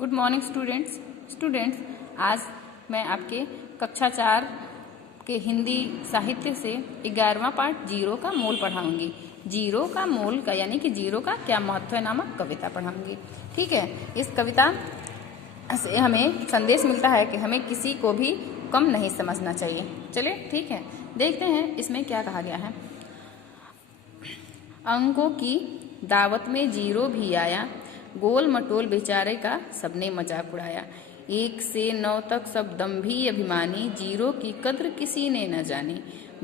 Good morning students आज मैं आपके कक्षा 4 के हिंदी साहित्य से 11वां पाठ जीरो का मोल पढ़ाऊंगी। जीरो का मोल का यानी कि जीरो का क्या महत्व है नामक कविता पढ़ाऊंगी। ठीक है, इस कविता से हमें संदेश मिलता है कि हमें किसी को भी कम नहीं समझना चाहिए। चलिए ठीक है, देखते हैं इसमें क्या कहा गया है। अंकों की दावत में जीरो भी आया, गोल मटोल बेचारे का सबने मजाक उड़ाया। 1 से 9 तक सब दम्भी अभिमानी, जीरो की कद्र किसी ने न जानी।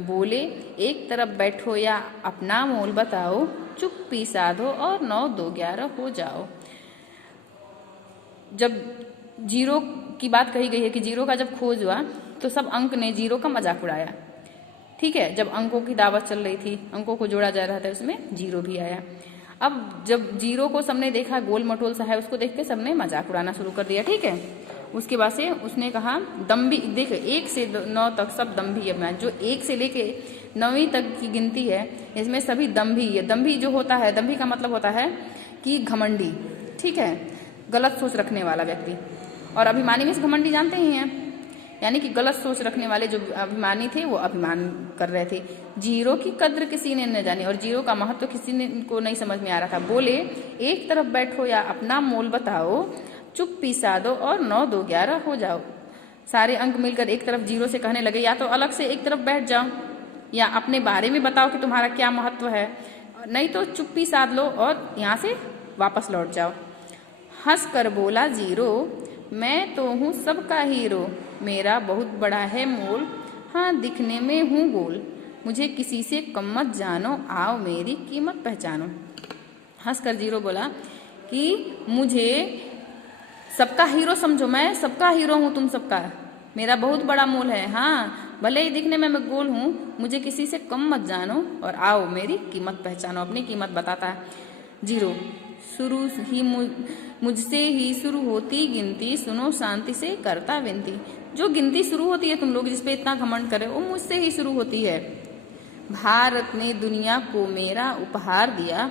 बोले एक तरफ बैठो या अपना मोल बताओ, चुप्पी साधो और 9 2 11 हो जाओ। जब जीरो की बात कही गई है कि जीरो का जब खोज हुआ तो सब अंक ने जीरो का मजाक उड़ाया। ठीक है, जब अंकों की दावत चल रही थी, अंकों को जोड़ा जा रहा था, उसमें जीरो भी आया। अब जब जीरो को सबने देखा गोल मटोल सा है, उसको देख के सबने मजाक उड़ाना शुरू कर दिया। ठीक है, उसके बाद से उसने कहा दम्भी, देख 1 से 9 तक सब दम्भी अभिमान, जो 1 से लेके 9वीं तक की गिनती है इसमें सभी दम्भी है। दम्भी जो होता है, दम्भी का मतलब होता है कि घमंडी, ठीक है, गलत सोच रखने वाला व्यक्ति। और अभिमानी में से घमंडी जानते ही हैं, यानी कि गलत सोच रखने वाले जो अभिमानी थे वो अभिमान कर रहे थे। जीरो की कद्र किसी ने न जानी, और जीरो का महत्व तो किसी ने को नहीं समझ में आ रहा था। बोले एक तरफ बैठो या अपना मोल बताओ, चुप्पी साधो और 9 2 11 हो जाओ। सारे अंक मिलकर एक तरफ जीरो से कहने लगे, या तो अलग से एक तरफ बैठ जाओ या अपने बारे में बताओ कि तुम्हारा क्या महत्व है, नहीं तो चुप्पी साध लो और यहाँ से वापस लौट जाओ। हंस कर बोला जीरो, मैं तो हूँ सबका हीरो, मेरा बहुत बड़ा है मोल, हाँ दिखने में हूँ गोल, मुझे किसी से कम मत जानो, आओ मेरी कीमत पहचानो। हंसकर जीरो बोला कि मुझे सबका हीरो समझो, मैं सबका हीरो हूँ, तुम सबका, मेरा बहुत बड़ा मोल है, हाँ भले ही दिखने में मैं गोल हूँ, मुझे किसी से कम मत जानो और आओ मेरी कीमत पहचानो। अपनी कीमत बताता है जीरो। शुरू ही मुझसे ही शुरू होती गिनती, सुनो शांति से करता विनती। जो गिनती शुरू होती है तुम लोग जिस पे इतना घमंड करे, वो मुझसे ही शुरू होती है। भारत ने दुनिया को मेरा उपहार दिया,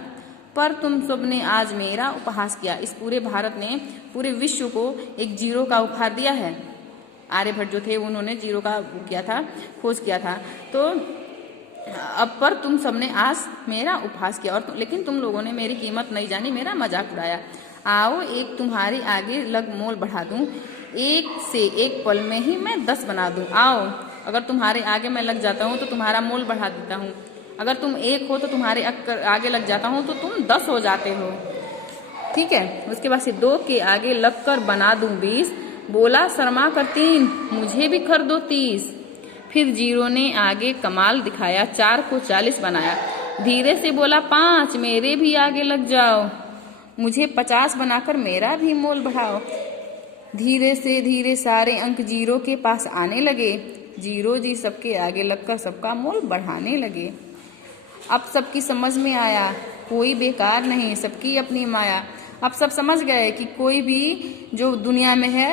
पर तुम सबने आज मेरा उपहास किया। इस पूरे भारत ने पूरे विश्व को एक जीरो का उपहार दिया है। आर्यभट्ट जो थे उन्होंने जीरो का किया था, खोज किया था। तो अब पर तुम सबने आज मेरा उपहास किया, और लेकिन तुम लोगों ने मेरी कीमत नहीं जानी, मेरा मजाक उड़ाया। आओ एक तुम्हारे आगे लग मोल बढ़ा दूं, 1 से 1 पल में ही मैं 10 बना दूं। आओ, अगर तुम्हारे आगे मैं लग जाता हूं तो तुम्हारा मोल बढ़ा देता हूं। अगर तुम 1 हो तो तुम्हारे आगे लग जाता हूं तो तुम 10 हो जाते हो। ठीक है, उसके बाद से 2 के आगे लग कर बना दूं 20, बोला शर्मा कर 3, मुझे भी कर दो 30। फिर जीरो ने आगे कमाल दिखाया, 4 को 40 बनाया, धीरे से बोला 5, मेरे भी आगे लग जाओ, मुझे 50 बनाकर मेरा भी मोल बढ़ाओ। धीरे सारे अंक जीरो के पास आने लगे, जीरो जी सबके आगे लगकर सबका मोल बढ़ाने लगे। अब सबकी समझ में आया कोई बेकार नहीं, सबकी अपनी माया। अब सब समझ गए कि कोई भी जो दुनिया में है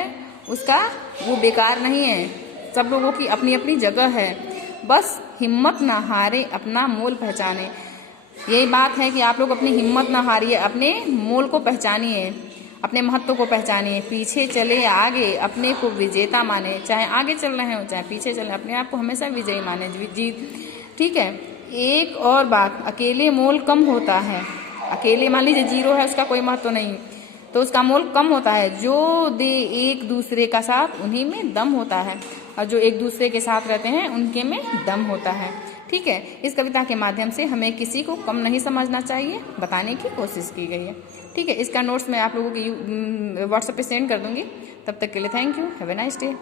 उसका वो बेकार नहीं है, सब लोगों की अपनी अपनी जगह है। बस हिम्मत ना हारे, अपना मोल पहचाने। यही बात है कि आप लोग अपनी हिम्मत ना हारिए, अपने मोल को पहचानिए, अपने महत्व को पहचानिए। पीछे चले आगे, अपने को विजेता माने। चाहे आगे चल रहे हो चाहे पीछे चल रहे हैं, अपने आप को हमेशा विजयी माने, जीत। ठीक है, एक और बात, अकेले मोल कम होता है। अकेले मान लीजिए जीरो है, उसका कोई महत्व नहीं तो उसका मोल कम होता है। जो दे एक दूसरे का साथ उन्हीं में दम होता है, और जो एक दूसरे के साथ रहते हैं उनके में दम होता है। ठीक है, इस कविता के माध्यम से हमें किसी को कम नहीं समझना चाहिए बताने की कोशिश की गई है। ठीक है, इसका नोट्स मैं आप लोगों की व्हाट्सएप पे सेंड कर दूंगी। तब तक के लिए thank you, have a nice day.